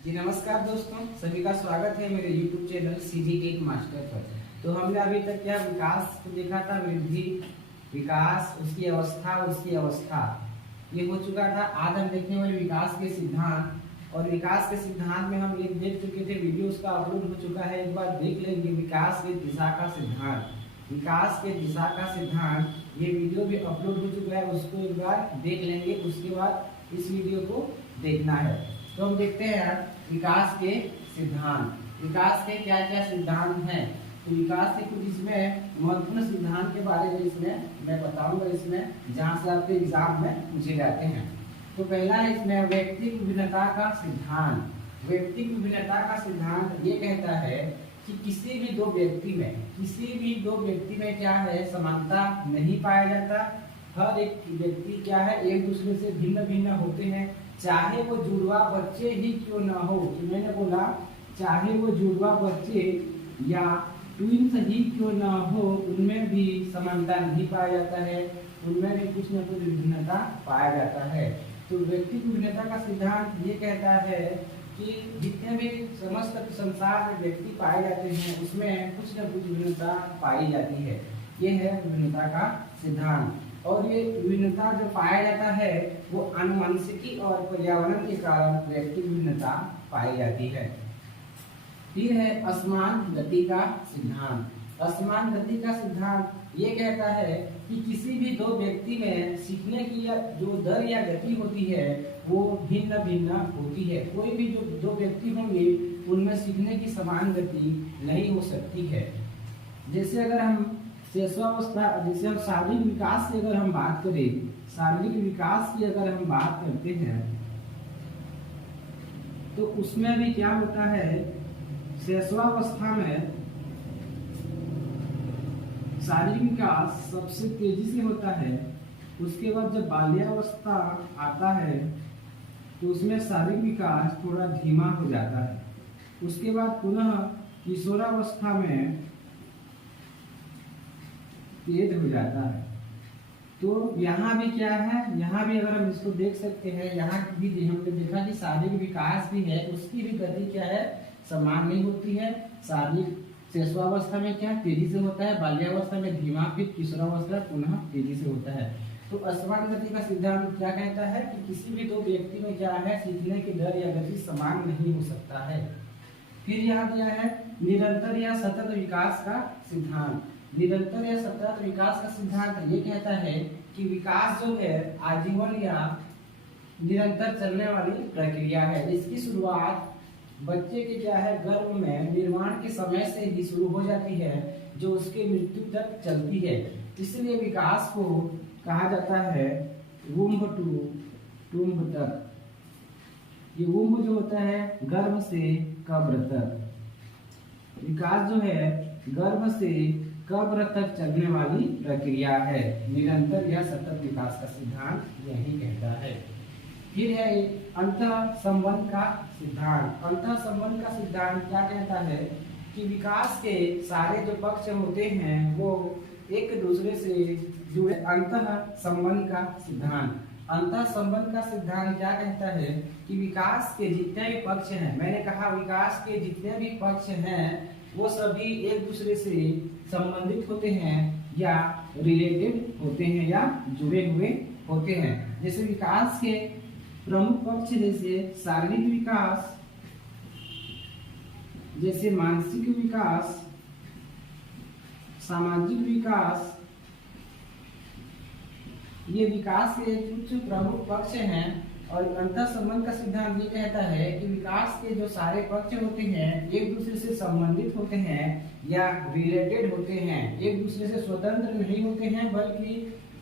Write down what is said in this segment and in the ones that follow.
जी नमस्कार दोस्तों, सभी का स्वागत है मेरे YouTube channel CG tech master पर। तो हमने अभी तक क्या विकास को देखा था, वृद्धि, विकास, उसकी अवस्था ये हो चुका था। आज हम देखने वाले विकास के सिद्धांत, और विकास के सिद्धांत में हम एक देख चुके थे, वीडियो उसका अपलोड हो चुका है। एक बार देख लेंगे विकास के दिशा का सिद्धांत। विकास के दिशा का सिद्धांत ये वीडियो भी अपलोड हो चुका है, उसको एक बार देख लेंगे। उसके बाद इस वीडियो को देखना है। तो हम देखते हैं विकास के सिद्धांत। विकास के क्या क्या सिद्धांत हैं, तो विकास के कुछ इसमें महत्वपूर्ण सिद्धांत के बारे में इसमें मैं बताऊंगा, इसमें जहां से आपके एग्जाम में पूछे जाते हैं। तो पहला है इसमें व्यक्तिक विभिन्नता का सिद्धांत। व्यक्तिक विभिन्नता का सिद्धांत ये कहता है कि किसी भी दो व्यक्ति में क्या है, समानता नहीं पाया जाता। हर एक व्यक्ति क्या है, एक दूसरे से भिन्न भिन्न होते हैं, चाहे वो जुड़वा बच्चे ही क्यों ना हो। तो मैंने बोला चाहे वो जुड़वा बच्चे या ट्विंस ही क्यों ना हो, उनमें भी समानता नहीं पाया जाता है, उनमें भी कुछ न कुछ विभिन्नता पाया जाता है। तो व्यक्तिगत विभिन्नता का सिद्धांत ये कहता है कि जितने भी समस्त संसार में व्यक्ति पाए जाते हैं, उसमें कुछ न कुछ विभिन्नता पाई जाती है। ये है विभिन्नता का सिद्धांत। और ये विभिन्नता जो पाया जाता है वो आनुवंशिकी और पर्यावरण के कारण व्यक्तिगत विभिन्नता पाई जाती है। फिर है असमान गति का सिद्धांत। असमान गति का सिद्धांत ये कहता है कि किसी भी दो व्यक्ति में सीखने की जो दर या गति होती है वो भिन्न भिन्न होती है। कोई भी जो दो व्यक्ति होंगे उनमें सीखने की समान गति नहीं हो सकती है। जैसे अगर हम शेषावस्था, जैसे हम शारीरिक विकास की अगर हम बात करें, शारीरिक विकास की अगर हम बात करते हैं तो उसमें भी क्या होता है, शेषावस्था में शारीरिक विकास सबसे तेजी से होता है। उसके बाद जब बाल्यावस्था आता है तो उसमें शारीरिक विकास थोड़ा धीमा हो जाता है। उसके बाद पुनः किशोरावस्था में तेज हो जाता है। तो यहाँ भी क्या है, यहाँ भी अगर हम इसको देख सकते हैं, यहाँ भी हमने देखा कि शारीरिक विकास भी है, उसकी भी गति क्या है, समान नहीं होती है। शारीरिक शेषावस्था में क्या तेजी से होता है, बाल्यावस्था में धीमा, फिर किशोरावस्था पुनः तेजी से होता है। तो असमान गति का सिद्धांत क्या कहता है कि किसी भी दो व्यक्ति में क्या है, सीखने की दर या गति समान नहीं हो सकता है। फिर यहाँ क्या है, निरंतर या सतत विकास का सिद्धांत। निरंतर या सतत विकास का सिद्धांत ये कहता है कि विकास जो है आजीवन या निरंतर चलने वाली प्रक्रिया है। इसकी शुरुआत बच्चे के क्या है, गर्भ में निर्माण के समय से ही शुरू हो जाती है, जो उसके मृत्यु तक चलती है। इसलिए विकास को कहा जाता है वुम्ब टू टुम्ब तक। ये वुम्ब जो होता है गर्भ से कब्र तक। विकास जो है गर्भ से कब्र तक चलने वाली प्रक्रिया है। निरंतर या सतत विकास का सिद्धांत यही कहता है। फिर है अंतः संबंध का सिद्धांत। अंतः संबंध का सिद्धांत क्या कहता है कि विकास के सारे जो पक्ष होते हैं वो एक दूसरे से जुड़े। अंतः संबंध का सिद्धांत, अंतः संबंध का सिद्धांत क्या कहता है कि विकास के जितने भी पक्ष हैं, मैंने कहा विकास के जितने भी पक्ष हैं वो सभी एक दूसरे से संबंधित होते हैं या रिलेटेड होते हैं या जुड़े हुए होते हैं। जैसे विकास के प्रमुख पक्ष जैसे शारीरिक विकास, जैसे मानसिक विकास, सामाजिक विकास, ये विकास के कुछ प्रमुख पक्ष हैं। और अंतः संबंध का सिद्धांत ये कहता है कि विकास के जो सारे पक्ष होते हैं एक दूसरे से संबंधित होते हैं या रिलेटेड होते हैं, एक दूसरे से स्वतंत्र नहीं होते हैं, बल्कि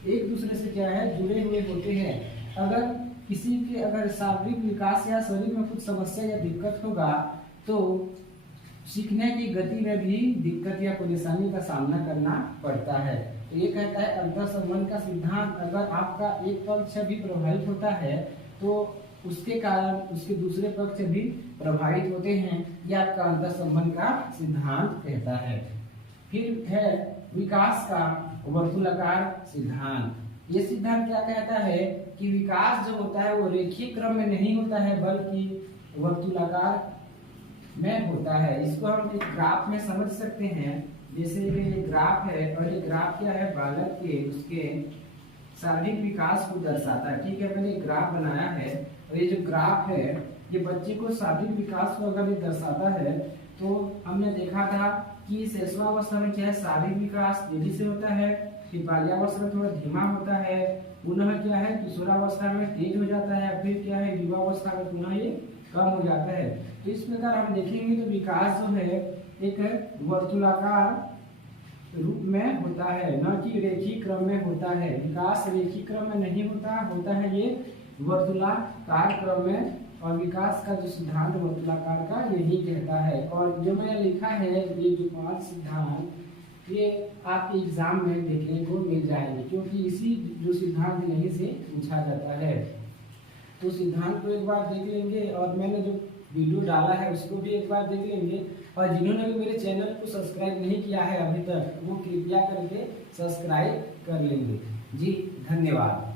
एक दूसरे से क्या है, जुड़े हुए होते हैं। अगर किसी के अगर शारीरिक विकास या शरीर में कुछ समस्या या दिक्कत होगा तो सीखने की गति में भी दिक्कत या परेशानी का सामना करना पड़ता है। तो ये कहता है अंतः संबंध का सिद्धांत, अगर आपका एक पक्ष भी प्रभावित होता है तो उसके कारण उसके दूसरे पक्ष भी प्रभावित होते हैं, यह आपका अंतः संबंध का सिद्धांत कहता है। फिर है विकास का वर्तुलाकार सिद्धांत। ये सिद्धांत क्या कहता है कि विकास जो होता है वो रेखीय क्रम में नहीं होता है, बल्कि वर्तुलाकार में होता है। इसको हम एक ग्राफ में समझ सकते हैं। जैसे ये ग्राफ है और ये ग्राफ क्या है, बालक के उसके शारीरिक विकास को दर्शाता है। ठीक है, मैंने एक ग्राफ बनाया है और ये जो ग्राफ है ये बच्चे को शारीरिक विकास को अगर ये दर्शाता है तो हमने देखा था कि शिशुअवस्था में क्या है, शारीरिक विकास तेजी से होता है, फिर बाल्यावस्था में थोड़ा धीमा होता है, पुनः क्या है किशोरावस्था में तेज हो जाता है, फिर क्या है युवावस्था में पुनः ये कम हो जाता है। तो इस प्रकार हम देखेंगे तो विकास जो है एक वर्तुलाकार रूप में होता है, न कि रेखीय क्रम में होता है। विकास रेखीय क्रम में नहीं होता है ये वर्तुलाकार क्रम में। और विकास का जो सिद्धांत वर्तुलाकार का यही कहता है। और जो मैंने लिखा है ये जो 5 सिद्धांत ये आपके एग्जाम में देखने को मिल जाएंगे, क्योंकि इसी जो सिद्धांत यहीं से पूछा जाता है। तो सिद्धांत को एक बार देख लेंगे और मैंने जो वीडियो डाला है उसको भी एक बार देख लेंगे। और जिन्होंने भी मेरे चैनल को सब्सक्राइब नहीं किया है अभी तक वो कृपया करके सब्सक्राइब कर लेंगे। जी धन्यवाद।